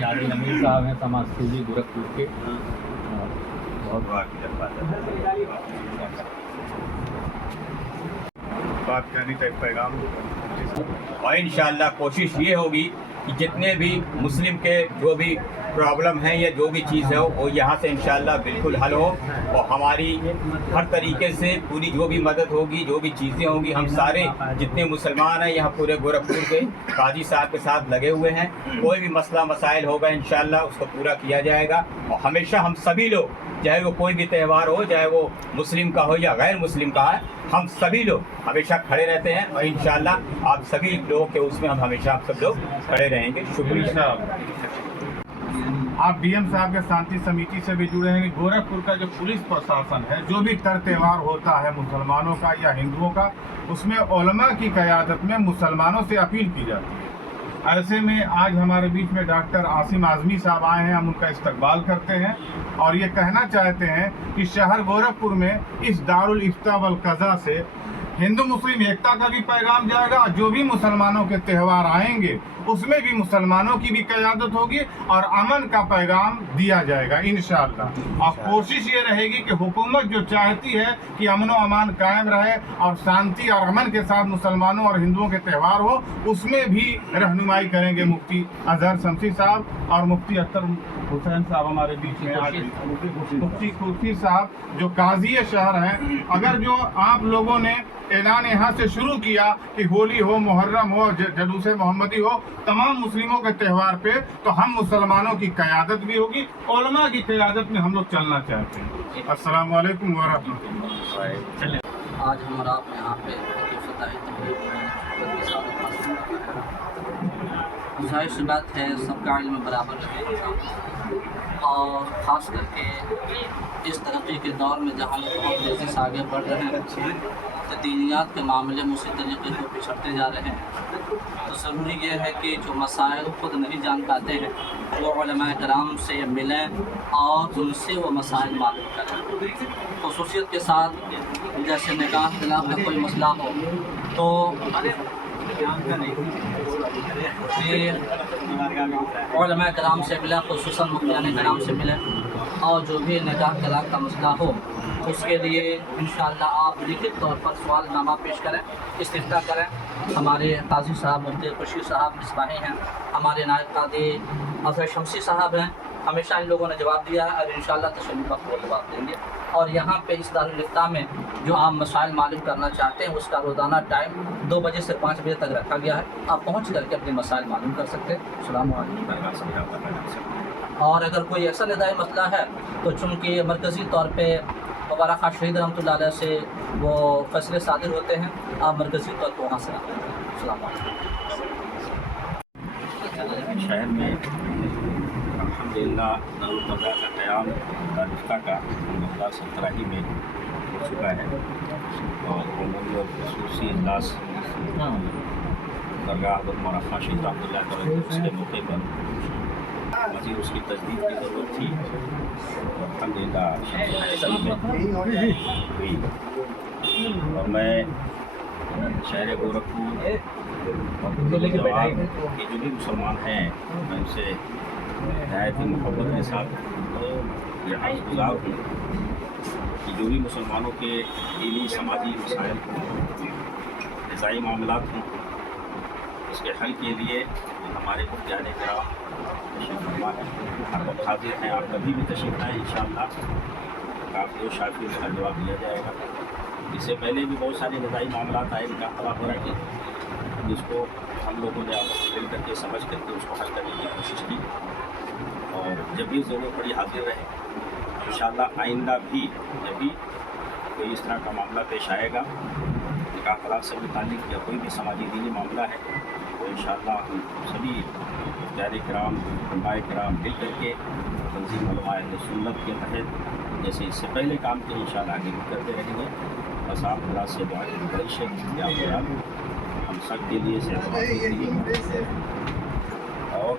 यानी अमीर साहब हैं समाज सेवी गोरखपुर के। बहुत बात करनी था पैगाम, और इंशाअल्लाह कोशिश ये होगी कि जितने भी मुस्लिम के जो भी प्रॉब्लम है या जो भी चीज़ है वो यहाँ से इंशाअल्लाह बिल्कुल हल हो, और हमारी हर तरीके से पूरी जो भी मदद होगी, जो भी चीज़ें होंगी, हम सारे जितने मुसलमान हैं यहाँ पूरे गोरखपुर के काजी साहब के साथ लगे हुए हैं। कोई भी मसला मसाइल होगा इंशाअल्लाह उसको पूरा किया जाएगा। और हमेशा हम सभी लोग, चाहे वो कोई भी त्यौहार हो, चाहे वो मुस्लिम का हो या गैर मुस्लिम का है, हम सभी लोग हमेशा खड़े रहते हैं, और इंशाअल्लाह आप सभी लोगों के उसमें हम हमेशा आप सब लोग खड़े रहेंगे। शुक्रिया। आप डीएम साहब के शांति समिति से भी जुड़े हैं। गोरखपुर का जो पुलिस प्रशासन है, जो भी तर त्यौहार होता है मुसलमानों का या हिंदुओं का, उसमें उलमा की क़यादत में मुसलमानों से अपील की जाती है। ऐसे में आज हमारे बीच में डॉक्टर आसिम आज़मी साहब आए हैं, हम उनका इस्तकबाल करते हैं और ये कहना चाहते हैं कि शहर गोरखपुर में इस दारुल इफ्ता वल क़ज़ा से हिंदू मुस्लिम एकता का भी पैगाम जाएगा, और जो भी मुसलमानों के त्यौहार आएंगे उसमें भी मुसलमानों की भी क़यादत होगी और अमन का पैगाम दिया जाएगा इंशाअल्लाह। और कोशिश ये रहेगी कि हुकूमत जो चाहती है कि अमन व अमान कायम रहे और शांति और अमन के साथ मुसलमानों और हिंदुओं के त्यौहार हो, उसमें भी रहनुमाई करेंगे मुफ्ती अजहर शमसी साहब और मुफ्ती अख्तर हुसैन साहब हमारे बीच में आज। मुफ्ती कुर्सी साहब जो काजी शहर हैं, अगर जो आप लोगों ने ऐलान यहाँ से शुरू किया कि होली हो, मुहर्रम हो, जलूस मोहम्मदी हो, तमाम मुस्लिमों के त्यौहार पे, तो हम मुसलमानों की क़यादत भी होगी, उलमा की क़यादत में हम लोग चलना चाहते हैं। अस्सलाम वालेकुम व रहमतुल्लाह। आज हमारा आप यहाँ पे जाहिर सी बात है सबका इल्म बराबर रहेगा, और ख़ास करके इस तरक्की के दौर में जहाँ लोग बहुत तेज़ी से आगे बढ़ रहे हैं, तो दीनियात के मामले में उसी तरीके से पिछड़ते जा रहे हैं। तो ज़रूरी ये है कि जो मसाइल खुद नहीं जान पाते हैं वो उलमा कराम से मिलें और उनसे वो मसाइल मालूम करें। ख़ुसूसियत के साथ जैसे निकाह तलाक़ का कोई मसला हो तो ये उलमा कराम से मिले, ख़ुसूसन मुफ्तियान कराम से मिले, और जो भी निकाह तलाक़ का मसला हो उसके लिए इंशाअल्लाह आप लिखित तौर पर सवालनामा पेश करें, इस्तिफ्ता करें। हमारे काजी साहब मुफ्ती खुर्शीद साहब मिसबाही हैं, हमारे नायब कादी अजहर शमसी साहब हैं, हमेशा इन लोगों ने जवाब दिया है और इंशाअल्लाह तशरीफ़ वक्त वो जवाब देंगे। और यहाँ पे इस दारुल इफ्ता में जो आप मसाइल मालूम करना चाहते हैं उसका रोज़ाना टाइम 2 बजे से 5 बजे तक रखा गया है, आप पहुँच करके अपने मसाइल मालूम कर सकते हैं। अस्सलामु अलैकुम। और अगर कोई ऐसा निदाई मसला है तो चूँकि मरकज़ी तौर पर मुबारक खां शहीद रहमतुल्लाह अलैह से वो फैसले सादिर होते हैं, आप मरकज़ी तौर पर वहाँ से आते हैं। अस्सलामु अलैकुम। शहर में अल्हम्दुलिल्लाह दारुल क़ज़ा का क़याम तारीफ़ा का 2017 में हो चुका है, और उमूमी और ख़ुसूसी इजलास दरगाह हज़रत मुबारक खां शहीद रहमतुल्लाह अलैह उसके मौके पर मज़ीद उसकी तजदीद की ज़रूरत थी, अल्हम्दुलिल्लाह हुई। और मैं शहर गोरखपुर के जो भी मुसलमान हैं मैं उनसे नहायत मोहब्बत के साथ यहाँ गुजार हूँ कि जो भी मुसलमानों के दीनी समाजी मसाइल हों, फ़िज़ाई मामलात हों, उसके हल के लिए हमारे मुफ्तियान कराम तशरीफ़ फरमा है, हर वक्त हाजिर हैं। आप कभी भी तशरीफ़ लाएँ, इंशाअल्लाह काफ़ी और शाफी उसका जवाब दिया जाएगा। इससे पहले भी बहुत सारे निदाई मामलात आए, निकाह तलाक़ हो रहे थे, जिसको हम लोगों ने आपस में मिल करके समझ करके उसको हल करने की कोशिश की, और जब भी ज़रूरत पड़ी हाजिर रहे। इंशाअल्लाह आइंदा भी जब भी कोई इस तरह का मामला पेश आएगा, निकाह तलाक़ से मुताल्लिक़ या कोई भी समाजी दीनी मामला है, तो इंशाअल्लाह हम सभी मुफ्तियान कराम उलमाए कराम मिल करके तंज़ीम उलमाए अहले सुन्नत के तहत जैसे इससे पहले काम किए इंशाअल्लाह आगे भी करते रहेंगे। बस आप खुदा से दुआ की गुज़ारिश है कि आप हम सब के लिए से और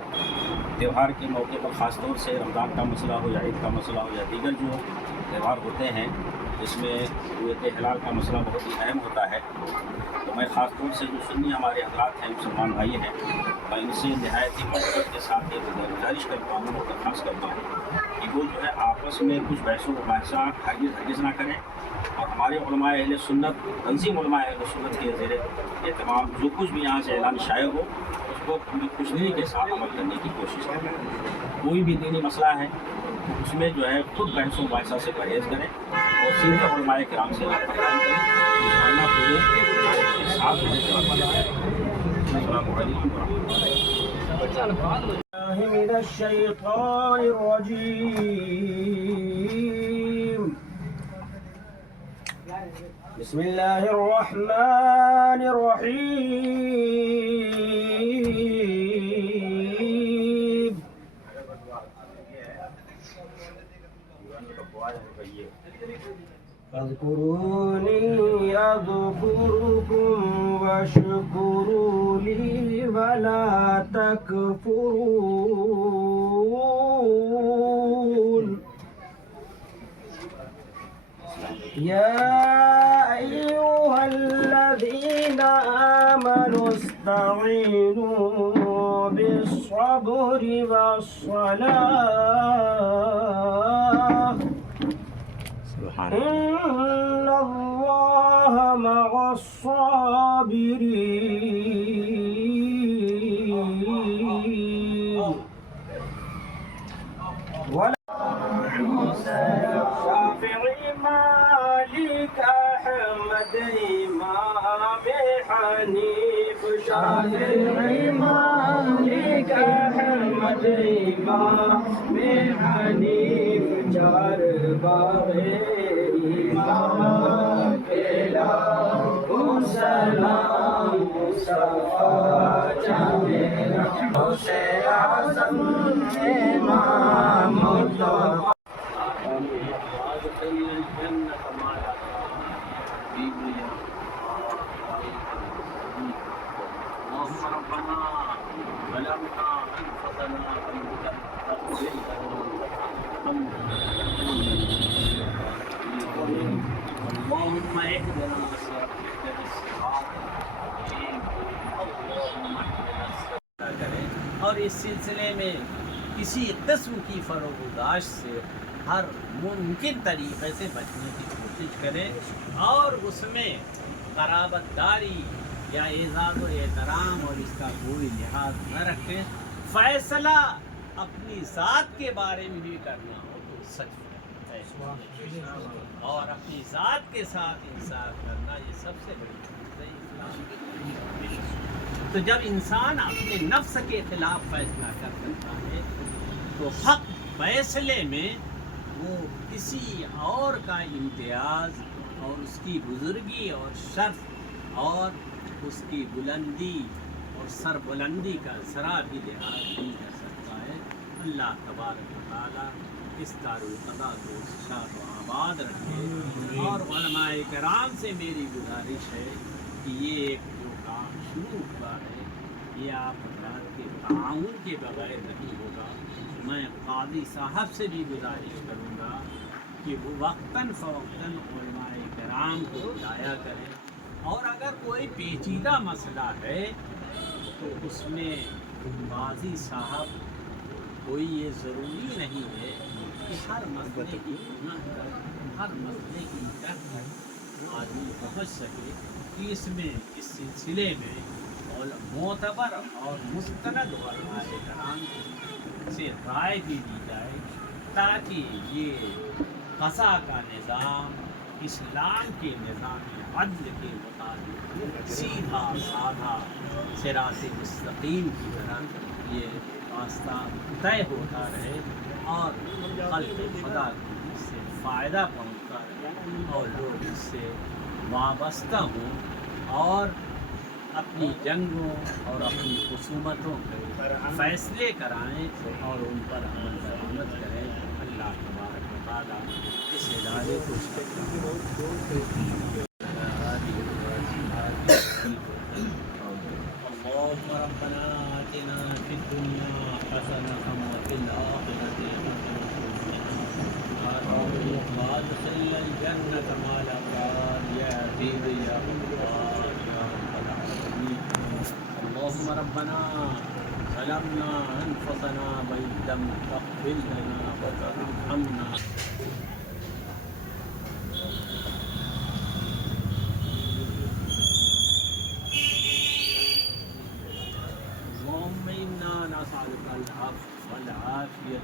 त्यौहार के मौके पर ख़ास तौर से रमज़ान का मसला हो या ईद का मसला हो या दीगर जो त्यौहार होते हैं, اس میں رویت حلال کا مسئلہ بہت ہی اہم ہوتا ہے. تو میں خاص طور سے جو سنی ہمارے حضرات ہیں مسلمان بھائی ہیں میں ان سے نہایت ہی محبت کے ساتھ ایک گزارش کرتا ہوں اور درخواست کرتا ہوں کہ وہ جو ہے آپس میں کچھ بحث و مباحثہ ہرگز نہ کریں اور ہمارے علماء اہل سنت تنظیم علماء اہل سنت کے زیر اہتمام جو کچھ بھی یہاں سے اعلان شائع ہو اس کو پوری خوشدلی کے ساتھ عمل کرنے کی کوشش کریں. کوئی بھی دینی مسئلہ ہے اس میں جو ہے خود بحث و مباحثہ سے پرہیز کریں اور سیدھے علماء کرام سے رابطہ قائم کریں. انشاءاللہ پورے کے ساتھ جواب دیا جائے گا. السلام علیکم ورحمۃ اللہ. من الشيطان الرجيم. بسم الله الرحمن الرحيم. اذكروني أذكركم واشكروا لي ولا تكفرون. يا أيها الذين آمنوا استعينوا بالصبر والصلاة إن الله مع الصابرين. شافعي مالك أحمد إمام حنيف. شافعي مالك أحمد إمام حنيف. چار باغ إمام كلا سلام مصطفى جامع غوث أعظم إمام مصطفى. اور اس سلسلے میں کسی قسم کی فروگزاشت سے ہر ممکن طریقے سے بچنے کی کوشش کریں اور اس میں قرابت داری یا اعزاز و احترام اور اس کا کوئی لحاظ نہ رکھیں. فیصلہ اپنی ذات کے بارے میں بھی کرنا ہو تو سچ اور اپنی ذات کے ساتھ انصاف کرنا یہ سب سے بڑی چیز ہے اسلام کی. تو جب انسان اپنے نفس کے خلاف فیصلہ کر سکتا ہے تو حق فیصلے میں وہ کسی اور کا امتیاز اور اس کی بزرگی اور شرف اور اس کی بلندی اور سربلندی کا ذرا بھی لحاظ نہیں کر سکتا ہے. اللہ تبارک و تعالیٰ اس دارالقضا کو شاد و آباد رکھے. اور علماء کرام سے میری گزارش ہے کہ یہ ایک جو کام شروع ہوا ہے یہ آپ حضرات کے تعاون کے بغیر نہیں ہوگا. میں قاضی صاحب سے بھی گزارش کروں گا کہ وہ وقتاً فوقتاً علماء کرام کو بلایا کریں اور اگر کوئی پیچیدہ مسئلہ ہے تو اس میں قاضی صاحب کوئی یہ ضروری نہیں ہے کہ ہر مسئلے کی ہر مسئلے کی طرف آدمی پہنچ سکے کہ اس سلسلے میں معتبر اور مستند علماء کرام سے رائے بھی دی جائے تاکہ یہ قضا کا نظام اسلام کے نظام عدل کے مطابق سیدھا سادھا صراط مستقیم کی طرح یہ راستہ طے ہوتا رہے اور خلق خدا کو اس سے فائدہ پہنچتا رہے اور لوگ اس سے وابستہ ہوں اور اپنی جنگوں اور اپنی خصومتوں کے فیصلے کرائیں اور ان پر عمل درآمد کریں. اللہ تبارک و تعالیٰ اس ادارے کو اللهم ربنا آتنا في الدنيا حسنة وفي الآخرة حسنة وقنا عذاب النار. الجنة مع الأبرار يا عزيز يا غفار يا رب العالمين. اللهم ربنا ظلمنا أنفسنا وإن لم تغفر لنا وترحمنا اللهم إنا نسألك العفو والعافية